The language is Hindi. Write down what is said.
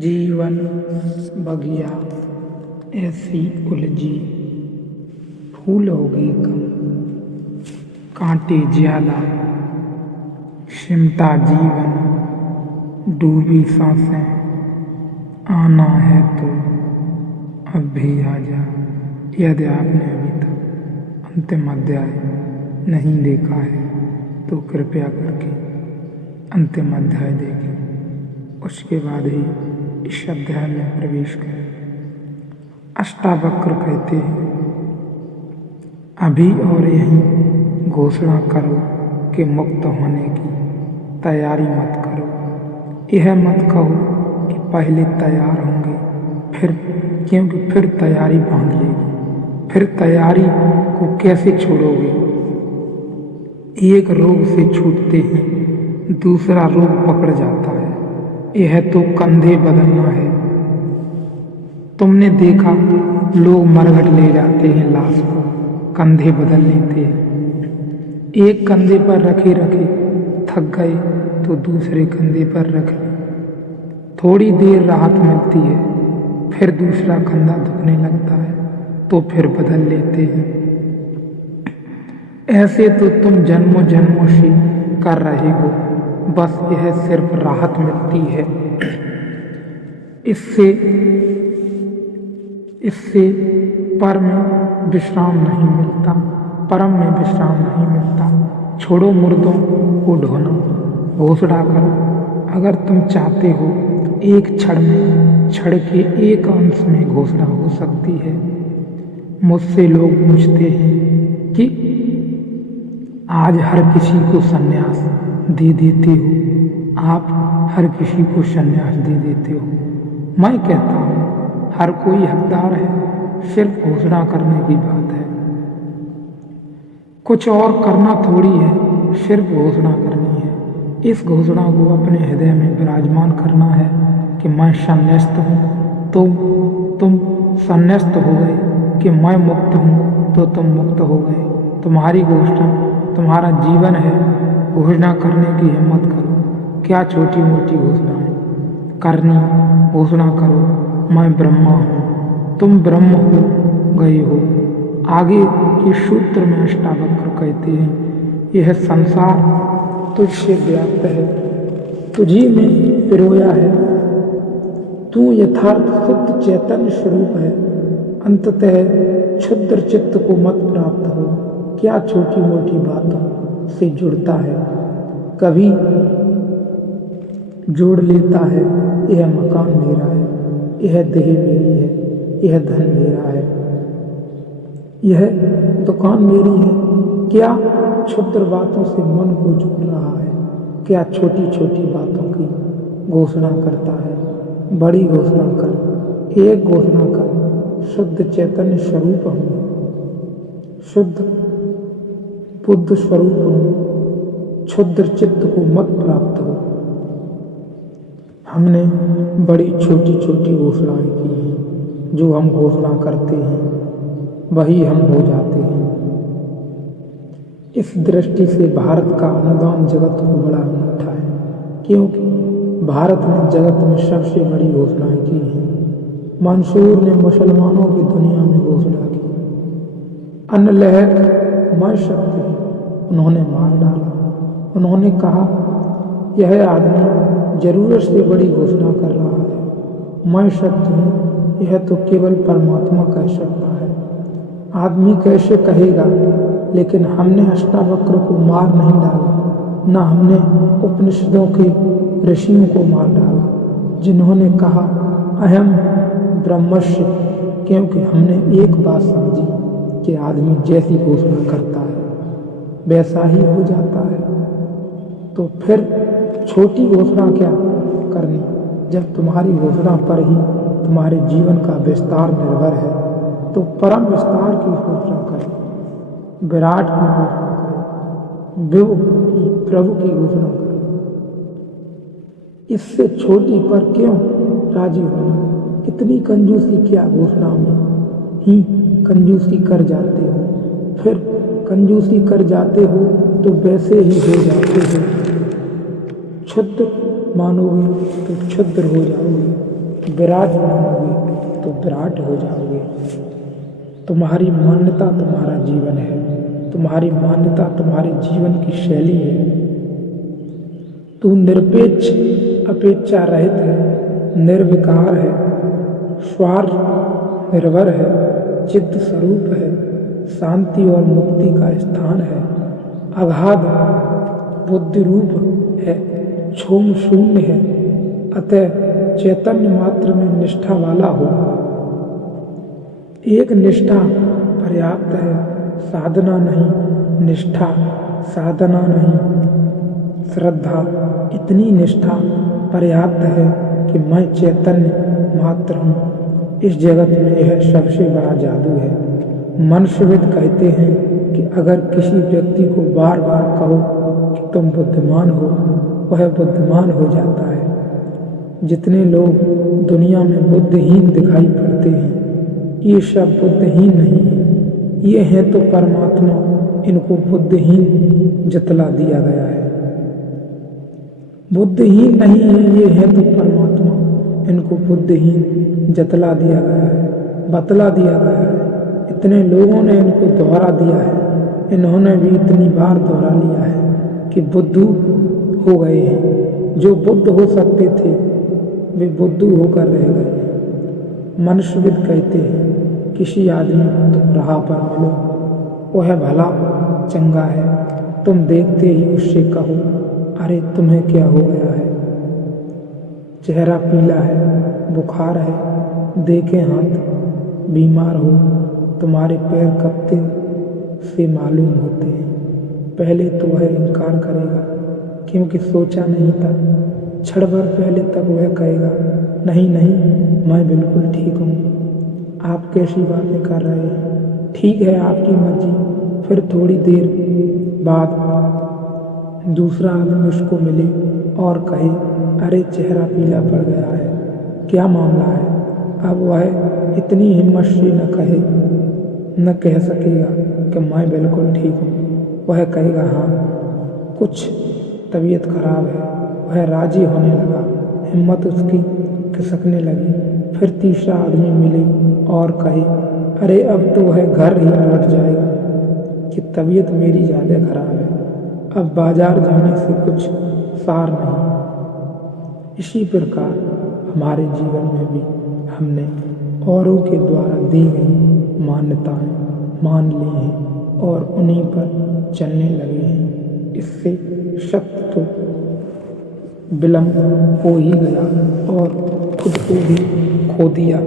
जीवन बगिया ऐसी उलझी, फूल होगी कम, कांटे ज्यादा, सिमटा जीवन, डूबी सांसें, आना है तो अब भी आ जा। यदि आपने अभी तक अंतिम अध्याय नहीं देखा है तो कृपया करके अंतिम अध्याय देखें, उसके बाद ही इस अध्याय में प्रवेश करें। अष्टावक्र कहते हैं, अभी और यहीं घोषणा करो कि मुक्त होने की तैयारी मत करो। यह मत कहो कि पहले तैयार होंगे फिर, क्योंकि फिर तैयारी बांध लेगी। फिर तैयारी को कैसे छोड़ोगे? एक रोग से छूटते हैं दूसरा रोग पकड़ जाता है। यह तो कंधे बदलना है। तुमने देखा, लोग मरघट ले जाते हैं लाश को, कंधे बदल लेते हैं। एक कंधे पर रखे रखे थक गए तो दूसरे कंधे पर रख ले। थोड़ी देर राहत मिलती है, फिर दूसरा कंधा दुखने लगता है तो फिर बदल लेते हैं। ऐसे तो तुम जन्मों जन्मों से कर रहे हो, बस यह सिर्फ राहत मिलती है। इससे परम विश्राम नहीं मिलता, परम में विश्राम नहीं मिलता। छोड़ो मुर्दों को ढोना, घोषणा करो। अगर तुम चाहते हो एक क्षण में, क्षण के एक अंश में घोषणा हो सकती है। मुझसे लोग पूछते हैं कि आज हर किसी को संन्यास दे देते हो, आप हर किसी को संन्यास दे देते हो। मैं कहता हूँ हर कोई हकदार है, सिर्फ घोषणा करने की बात है। कुछ और करना थोड़ी है, सिर्फ घोषणा करनी है। इस घोषणा को अपने हृदय में विराजमान करना है कि मैं संन्यास्त हूँ तो तुम संन्यास्त हो गए, कि मैं मुक्त हूँ तो तुम मुक्त हो गए। तुम्हारी घोषणा तुम्हारा जीवन है। घोषणा करने की हिम्मत करो। क्या छोटी मोटी घोषणाएं करनी? घोषणा करो, मैं ब्रह्मा हूँ, तुम ब्रह्म हो गए हो। आगे के सूत्र में अष्टावक्र कहते हैं, यह संसार तुझसे व्याप्त है, तुझी में पिरोया है। तू यथार्थ शुद्ध चैतन्य स्वरूप है। अंततः क्षुद्र चित्त को मत प्राप्त हो। क्या छोटी मोटी बातों से जुड़ता है, कभी जोड़ लेता है। यह मकान मेरा है, यह देह मेरी है, यह धन मेरा है, यह दुकान मेरी है। क्या क्षुद्र बातों से मन को जोड़ रहा है? क्या छोटी छोटी बातों की घोषणा करता है? बड़ी घोषणा कर, एक घोषणा कर, शुद्ध चैतन्य स्वरूप हूँ, शुद्ध बुद्ध स्वरूप हूँ, क्षुद्र चित्त को मत प्राप्त हो। हमने बड़ी छोटी छोटी घोषणाएं की हैं। जो हम घोषणा करते हैं वही हम हो जाते हैं। इस दृष्टि से भारत का अनुदान जगत को बड़ा अनूठा है, क्योंकि भारत ने जगत में सबसे बड़ी घोषणाएं की हैं। मंसूर ने मुसलमानों की दुनिया में घोषणा की, अनलहक मैं शक्ति हूँ, उन्होंने मार डाला। उन्होंने कहा, यह आदमी जरूरत से बड़ी घोषणा कर रहा है, मैं शक्ति हूँ, यह तो केवल परमात्मा कह सकता है। आदमी कैसे कहेगा? लेकिन हमने अष्टावक्र को मार नहीं डाला, न हमने उपनिषदों के ऋषियों को मार डाला जिन्होंने कहा अहम ब्रह्मस्य, क्योंकि हमने एक बात समझी कि आदमी जैसी घोषणा करता है वैसा ही हो जाता है। तो फिर छोटी घोषणा क्या करनी, जब तुम्हारी घोषणा पर ही तुम्हारे जीवन का विस्तार निर्भर है। तो परम विस्तार की घोषणा करो, विराट की घोषणा करो, विभु की, प्रभु की घोषणा करो। इससे छोटी पर क्यों राजी होना? इतनी कंजूसी क्या? घोषणा में ही कंजूसी कर जाते हो, फिर कंजूसी कर जाते हो तो वैसे ही हो जाते हो। क्षुद्र मानोगे तो क्षुद्र हो जाओगे। विराट मानोगे तो विराट हो जाओगे। तुम्हारी मान्यता तुम्हारा जीवन है, तुम्हारी मान्यता तुम्हारे जीवन की शैली है। तू निरपेक्ष अपेक्षा रहित है, निर्विकार है, स्वार्थ निर्भर है, चित्त स्वरूप है, शांति और मुक्ति का स्थान है, अगाध बुद्धि रूप है, क्षोभ शून्य है, अतः चैतन्य मात्र में निष्ठा वाला हो। एक निष्ठा पर्याप्त है, साधना नहीं, निष्ठा साधना नहीं, श्रद्धा इतनी निष्ठा पर्याप्त है कि मैं चैतन्य मात्र हूँ। इस जगत में यह सबसे बड़ा जादू है। मनुष्यविद कहते हैं कि अगर किसी व्यक्ति को बार बार कहो कि तुम बुद्धिमान हो, वह बुद्धिमान हो जाता है। जितने लोग दुनिया में बुद्धिहीन दिखाई पड़ते हैं, ये सब बुद्धिहीन नहीं है, ये हैं तो परमात्मा, इनको बुद्धिहीन जतला दिया गया है। बुद्धिहीन नहीं है, ये है तो परमात्मा, इनको बुद्धिहीन जतला दिया गया है, बतला दिया गया है। इतने लोगों ने इनको दोहरा दिया है, इन्होंने भी इतनी बार दोहरा लिया है कि बुद्धू हो गए हैं। जो बुद्ध हो सकते थे वे बुद्धू होकर रह गए। मनुष्यविद कहते हैं किसी आदमी को तुम राह पर मिलो, वह भला चंगा है, तुम देखते ही उससे कहो अरे तुम्हें क्या हो गया है, चेहरा पीला है, बुखार है, देखे हाथ, बीमार हो, तुम्हारे पैर कपते से मालूम होते हैं। पहले तो वह इनकार करेगा क्योंकि सोचा नहीं था। क्षण भर पहले तक वह कहेगा नहीं नहीं, मैं बिल्कुल ठीक हूँ। आप कैसी बातें कर रहे हैं, ठीक है आपकी मर्जी। फिर थोड़ी देर बाद दूसरा आदमी उसको मिले और कहे अरे चेहरा पीला पड़ गया है, क्या मामला है। अब वह इतनी हिम्मत से न कह सकेगा कि मैं बिल्कुल ठीक हूँ। वह कहेगा हाँ कुछ तबीयत खराब है। वह राजी होने लगा, हिम्मत उसकी खिसकने लगी। फिर तीसरा आदमी मिले और कहे अरे अब तो वह घर ही लौट जाएगा कि तबीयत मेरी ज़्यादा खराब है, अब बाजार जाने से कुछ सार नहीं। इसी प्रकार हमारे जीवन में भी हमने औरों के द्वारा दी गई मान्यताएं मान ली हैं और उन्हीं पर चलने लगे हैं। इससे सत्य तो विलंब हो ही गया और खुद को भी खो दिया।